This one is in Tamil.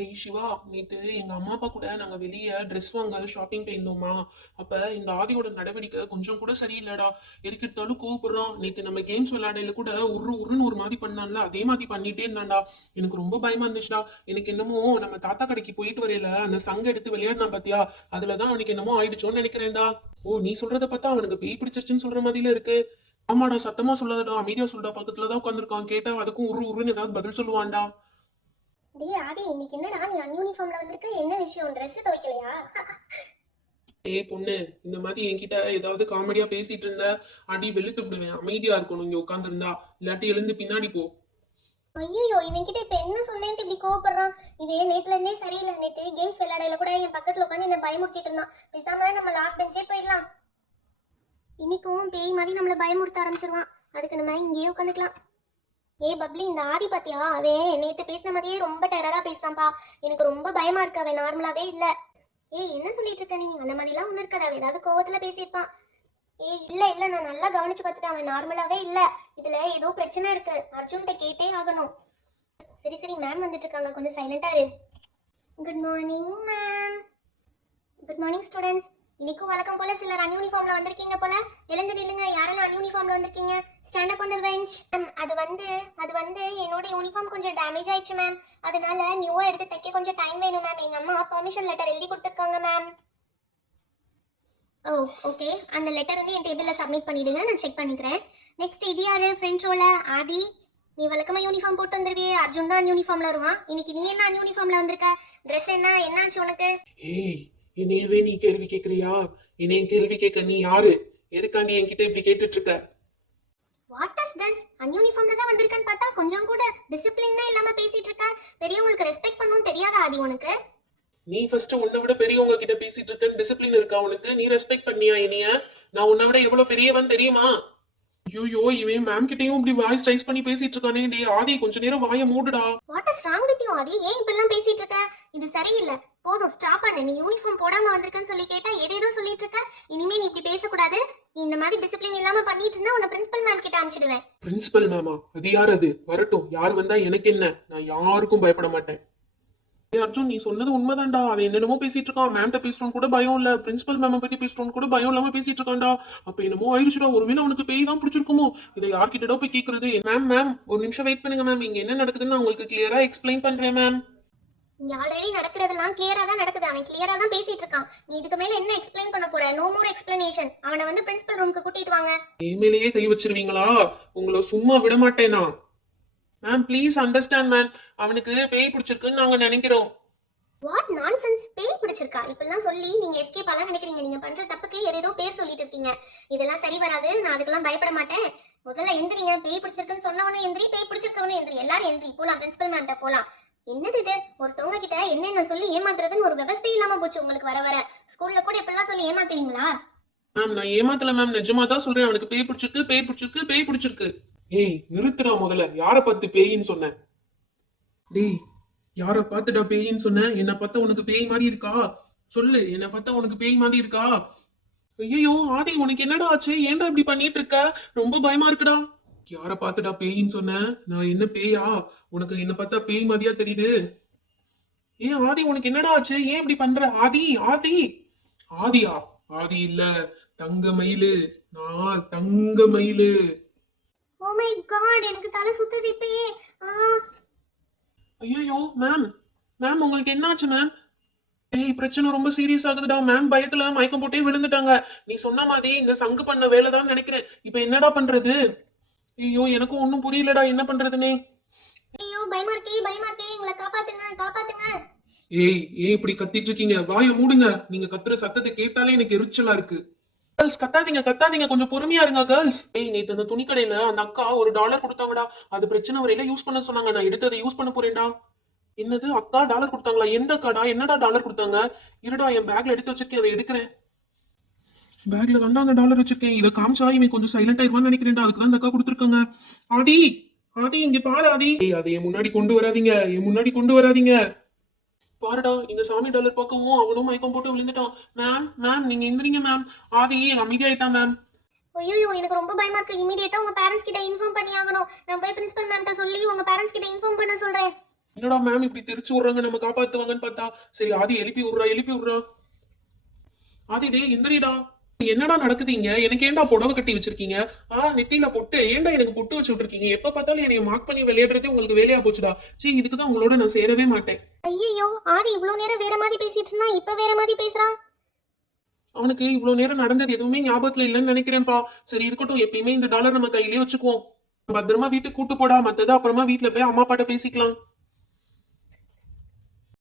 டேய் சிவா, நேத்து எங்க அம்மா அப்பா கூட நாங்க வெளியே ட்ரெஸ் வாங்க ஷாப்பிங் போயிருந்தோமா. அப்ப இந்த ஆதியோட நடவடிக்கை கொஞ்சம் கூட சரியில்லடா. எதுக்கு எடுத்தாலும் கோவப்படுறான். நேத்து நம்ம கேம்ஸ் விளையாடையில கூட உரு உருன்னு ஒரு மாதிரி பண்ணான்ல, அதே மாதிரி பண்ணிட்டே இருந்தான்டா. எனக்கு ரொம்ப பயமா இருந்துச்சுடா. எனக்கு என்னமோ நம்ம தாத்தா கடைக்கு போயிட்டு வரையில அந்த சங்க எடுத்து விளையாடினா பாத்தியா, அதுலதான் அவனுக்கு என்னமோ ஆயிடுச்சோன்னு நினைக்கிறேன்டா. ஓ, நீ சொல்றத பார்த்தா அவனுக்கு பேய் பிடிச்சிருச்சுன்னு சொல்ற மாதிரில இருக்கு. ஆமாடா, சத்தமா சொல்லாதடா, அமைதியா சொல்றா. பக்கத்துலதான் உட்காந்துருக்கான். கேட்டா அதுக்கும் உரு உருன்னு ஏதாவது பதில் சொல்லுவான்டா. டேய் ஆதி, இன்னைக்கு என்னடா நீ அன்யூனிஃபார்ம்ல வந்திருக்க? என்ன விஷயம்? Dress துவைக்கலையா? ஏய் பொண்ணு, இந்த மாதிரி என்கிட்ட ஏதாவது காமெடியா பேசிட்டு இருந்த அடி வெளுத்து விடுவேன். அமைதியா இருக்கணும் இங்க உட்காந்துருந்தா, இல்லாட்டி எழுந்து பின்னாடி போ. ஐயோ, இவன்கிட்ட இப்ப என்ன சொன்னேன்ட்டு இப்படி கோவப்படுறான்? இவன் நேத்துல இருந்தே சரியில்லை. நேத்து கேம்ஸ் விளையாடையில கூட என் பக்கத்துல உட்காந்து என்ன பயமுறுத்திட்டு இருந்தான். பேசாம நம்ம லாஸ்ட் பெஞ்சே போயிடலாம். இன்னைக்கும் பேய் மாதிரி நம்மள பயமுறுத்த ஆரம்பிச்சிருவான். அதுக்கு நம்ம இங்கேயே உட்காந்துக்கலாம். ஏய் பப்ளி, இந்த ஆதி பாத்தியா? அவன் நேத்து பேசின மாதிரியே ரொம்ப டெரரா பேசுறான்ப்பா. எனக்கு ரொம்ப பயமா இருக்கு. அவன் நார்மலாவே இல்ல. ஏய், என்ன சொல்லிட்டு இருக்க நீ? அந்த மாதிரிலாம் ஒண்ணு இருக்காது. அவன் ஏதாவது கோவத்துல பேசியிருப்பான். ஏய் இல்ல இல்ல, நான் நல்லா கவனிச்சு பார்த்துட்டேன். அவன் நார்மலாவே இல்ல. இதுல ஏதோ பிரச்சனை இருக்கு. அர்ஜுன்கிட்ட கேட்டே ஆகணும். சரி சரி, மேம் வந்துட்டு இருக்காங்க, கொஞ்சம் சைலண்டா இரு. Good morning ma'am. Good morning students. இன்னைக்கும் வழக்கம் போல சிலர் அன்யூனிஃபார்ம்ல வந்திருக்கீங்க போல. எழுந்து நில்லுங்க. யாரெல்லாம் அன்யூனிஃபார்ம்ல வந்திருக்கீங்க? Stand up on the bench. Ma'am, அது வந்து என்னோட யூனிஃபார்ம் கொஞ்சம் டேமேஜ் ஆயிடுச்சு மேம். அதனால நியூவா எடுத்து தைக்க கொஞ்சம் டைம் வேணும் மேம். எங்க அம்மா பெர்மிஷன் லெட்டர் எழுதி கொடுத்துருக்காங்க மேம். ஓ, ஓகே. அந்த லெட்டர் வந்து என் டேபிள்ல சப்மிட் பண்ணிடுங்க, நான் செக் பண்ணிக்கிறேன். நெக்ஸ்ட் இது யாரு ஃப்ரண்ட் ரோல? ஆதி, நீ வழக்கமா யூனிஃபார்ம் போட்டு வந்துருவியே. அர்ஜுன் தான் யூனிஃபார்ம்ல வருவான். இன்னைக்கு நீ என்ன யூனிஃபார்ம்ல வந்திருக்க? ட்ரெஸ் என்னாச்சு உனக்கு? ஏய், என்னையவே நீ கேள்வி கேக்குறியா? என்னைய கேள்வி கேட்க நீ யாரு? எதுக்காண்டி என்கிட்ட இப்படி கேட்டுட்டு இருக்க? What is this? அன்யூனிஃபார்ம்ல தான் வந்திருக்கன்னு பார்த்தா கொஞ்சம் கூட டிசிப்ளினே இல்லாம பேசிட்டு இருக்க. பெரியவங்களுக்கு ரெஸ்பெக்ட் பண்ணணும் தெரியாத ஆதி உனக்கு? நீ ஃபர்ஸ்ட் உன்னை விட பெரியவங்க கிட்ட பேசிட்டு இருக்கேன்னு டிசிப்ளின் இருக்கா உனக்கு? நீ ரெஸ்பெக்ட் பண்ணியா என்னைய? நான் உன்னை விட எவ்வளவு பெரியவன் தெரியுமா? ஐயோ, இவன் மேம் கிட்டயும் இப்படி வாய்ஸ் ரைஸ் பண்ணி பேசிட்டு இருக்கானே. டே ஆதி, கொஞ்ச நேரம் வாயை மூடுடா. What is wrong with you Aadhi? ஏன் இப்பெல்லாம் பேசிட்டு இருக்க? இது சரியில்லை. போதும், ஸ்டாப் பண்ணு. நீ யூனிஃபார்ம் போடாம வந்திருக்கன்னு சொல்லி கேட்டா ஏதேதோ சொல்லிட்டு இருக்க. இனிமே நீ இப்படி பேசக்கூடாது. நீ இந்த மாதிரி டிசிப்ளின் இல்லாம பண்ணிட்டு இருந்தா உன்னை பிரின்சிபல் மேம் கிட்ட அனுப்பிச்சிடுவேன். பிரின்சிபல் மேமா? அது யார்? அது வரட்டும், யார் வந்தா எனக்கு என்ன? நான் யாருக்கும் பயப்பட மாட்டேன். ஏய் அர்ஜுன், நீ சொன்னது உண்மைதான்டா. அவன் என்னென்னமோ பேசிட்டு இருக்கான். மேம்கிட்ட பேசுறோம் கூட பயம் இல்ல, பிரின்சிபல் மேம் பத்தி பேசுறோம் கூட பயம் இல்லாம பேசிட்டு இருக்கான்டா. அப்ப என்னமோ ஆயிடுச்சுடா. ஒருவேளை அவனுக்கு பேய் தான் பிடிச்சிருக்குமோ? இதை யார்கிட்டடோ போய் கேக்குறது? மேம் மேம், ஒரு நிமிஷம் வெயிட் பண்ணுங்க மேம். இங்க என்ன நடக்குதுன்னு நான் உங்களுக்கு கிளியரா எக்ஸ்பிளைன் பண்றேன் மேம். இங்க ஆல்ரெடி நடக்கிறதெல்லாம் கிளியரா தான் நடக்குது. அவன் கிளியரா தான் பேசிட்டு இருக்கான். நீ இதுக்கு மேல என்ன எக்ஸ்பிளைன் பண்ண போற? No more explanation. அவனை வந்து பிரின்சிபல் ரூமுக்கு கூட்டிட்டு வாங்க. மேலேயே கை வச்சிருவீங்களா? உங்களை சும்மா விட மாட்டேனா? Ma'am please understand ma'am. அவனுக்கு பேய் பிடிச்சிருக்குன்னு நாங்க நினைக்கிறோம். What nonsense? பேய் பிடிச்சிருக்கா இப்பெல்லாம் சொல்லி நீங்க எஸ்கேப் ஆலாம் நினைக்கிறீங்க? நீங்க பண்ற தப்புக்கு ஏதேதோ பேர் சொல்லிட்டு இருக்கீங்க. இதெல்லாம் சரி வராது. நான் அதுக்கெல்லாம் பயப்பட மாட்டேன். முதல்ல எந்திரிங்க. பேய் பிடிச்சிருக்குன்னு சொன்னவனே எந்திரி, பேய் பிடிச்சிருக்கவனே எந்திரி. எல்லாரும் எந்திரி, போலாம் பிரின்சிபல் மேம்கிட்ட போலாம். என்னது இது? ஒருத்தவங்க கிட்ட என்னென்ன சொல்லி ஏமாத்துறதுன்னு ஒரு விவசாயம் இல்லாம போச்சு உங்களுக்கு. வர வர ஸ்கூல்ல கூட இப்பெல்லாம் சொல்லி ஏமாத்துவீங்களா? மேம் நான் ஏமாத்தல மேம், நிஜமா தான் சொல்றேன். அவனுக்கு பேய் பிடிச்சிருக்கு, பேய் பிடிச்சிருக்கு, பேய் பிடிச்சிருக்கு. ஏய் நிறுத்துடா முதல்ல. யார பார்த்து பேயின்னு சொன்னேன்? டேய், யார பார்த்துடா பேயின்னு சொன்னேன்? என்ன பார்த்தா உனக்கு பேய் மாதிரி இருக்கா? சொல்லு, என்ன பார்த்தா உனக்கு பேய் மாதிரி இருக்கா? ஐயோ ஆதி, உனக்கு என்னடா ஆச்சு? ஏன்டா இப்படி பண்ணிட்டு இருக்க? ரொம்ப பயமா இருக்குடா. யார பார்த்துடா பேயின்னு சொன்னேன்? நான் என்ன பேயா? உனக்கு என்ன பார்த்தா பேய் மாதிரியா தெரியுது? ஏன் ஆதி, உனக்கு என்னடா ஆச்சு? ஏன் இப்படி பண்ற? ஆதி ஆதி. ஆதியா? ஆதி இல்ல, தங்க மயிலு. நான் தங்க மயிலு. ஓ மை காட், எனக்கு தலை சுத்துது இப்பயே. ஐயோ மேம், மேம் உங்களுக்கு என்னாச்சு மேம்? ஏய், பிரச்சனை ரொம்ப சீரியஸ் ஆகுதுடா. மேம் பயத்துல மயக்கம் போட்டே விழுந்துட்டாங்க. நீ சொன்ன மாதிரி இந்த சங்கு பண்ண வேலைதான் நினைக்கிறேன். இப்ப என்னடா பண்றது? ஐயோ எனக்கும் ஒண்ணும் புரியலடா, என்ன பண்றதுன்னே. ஐயோ, பயமா இருக்கே, பயமா இருக்கே. எங்களை காப்பாத்துங்க, காப்பாத்துங்க. ஏய், ஏன் இப்படி கத்திட்டு இருக்கீங்க? வாயை மூடுங்க. நீங்க கத்துற சத்தத்தை கேட்டாலே எனக்கு எரிச்சலா இருக்கு. கேர்ள்ஸ் கத்தாதீங்க, கத்தாதீங்க, கொஞ்சம் பொறுமையா இருங்க கேர்ள்ஸ். ஏய், நேத்து அந்த துணி கடையில அந்த அக்கா $1 கொடுத்தாங்கடா. அது பிரச்சனை வரையில யூஸ் பண்ண சொன்னாங்க. நான் எடுத்து அதை யூஸ் பண்ண போறேன்டா. என்னது, அக்கா டாலர் கொடுத்தாங்களா? எந்த அக்காடா? என்னடா டாலர் கொடுத்தாங்க? இருடா, என் பேக்ல எடுத்து வச்சிருக்கேன், அதை எடுக்கிறேன். பேக்ல தாண்டா அந்த டாலர் வச்சிருக்கேன். இதை காமிச்சா இவன் கொஞ்சம் சைலண்ட் ஆயிருவான்னு நினைக்கிறேன்டா. அதுக்கு தான் அந்த அக்கா கொடுத்துருக்காங்க. ஆதி, ஆதி இங்க பாரு ஆதி. ஏய், அதை என் முன்னாடி கொண்டு வராதீங்க, என் முன்னாடி கொண்டு வராதீங்க. பாருடா, இந்த சாமி டாலர் பார்க்கவும் அவனும் மயக்கம் போட்டு விழுந்துட்டான். மேம் மேம், நீங்க எந்திரிங்க மேம். ஆதி அமைதியாயிட்டான் மேம். ஐயோ, எனக்கு ரொம்ப பயமா இருக்கு. இமீடியட்டா உங்க பேரண்ட்ஸ் கிட்ட இன்ஃபார்ம் பண்ணி ஆகணும். நான் போய் பிரின்சிபல் மேம்கிட்ட சொல்லி உங்க பேரண்ட்ஸ் கிட்ட இன்ஃபார்ம் பண்ண சொல்றேன். என்னடா மேம் இப்படி திருச்சு விடுறாங்க, நம்ம காப்பாத்துவாங்கன்னு பார்த்தா சரி ஆதி எழுப்பி விடுறா எழுப்பி விடுறா. ஆதி டேய் எந்திரிடா. என்னடா நடக்குது இங்க? எனக்கு ஏன்டா புடவை கட்டி வச்சிருக்கீங்க? நெத்தியில பொட்டு ஏன்டா எனக்கு பொட்டு வச்சு விட்டுருக்கீங்க? எப்ப பார்த்தாலும் என்னைய மார்க் பண்ணி விளையாடுறதே உங்களுக்கு வேலையா போச்சுடா. சீ இதுக்குதான் உங்களோட நான் சேரவே மாட்டேன். ஐயோ ஆதி இவ்வளவு நேரம் வேற மாதிரி பேசிட்டு இருந்தா இப்ப வேற மாதிரி பேசுறான். அவனுக்கு இவ்வளவு நேரம் நடந்தது எதுவுமே ஞாபகத்துல இல்லைன்னு நினைக்கிறேன்ப்பா. சரி இருக்கட்டும், எப்பயுமே இந்த டாலர் நம்ம கையிலேயே வச்சுக்குவோம். பத்திரமா வீட்டுக்கு கூட்டு போடா, மத்தது அப்புறமா வீட்டுல போய் அம்மா அப்பாட்ட பேசிக்கலாம்.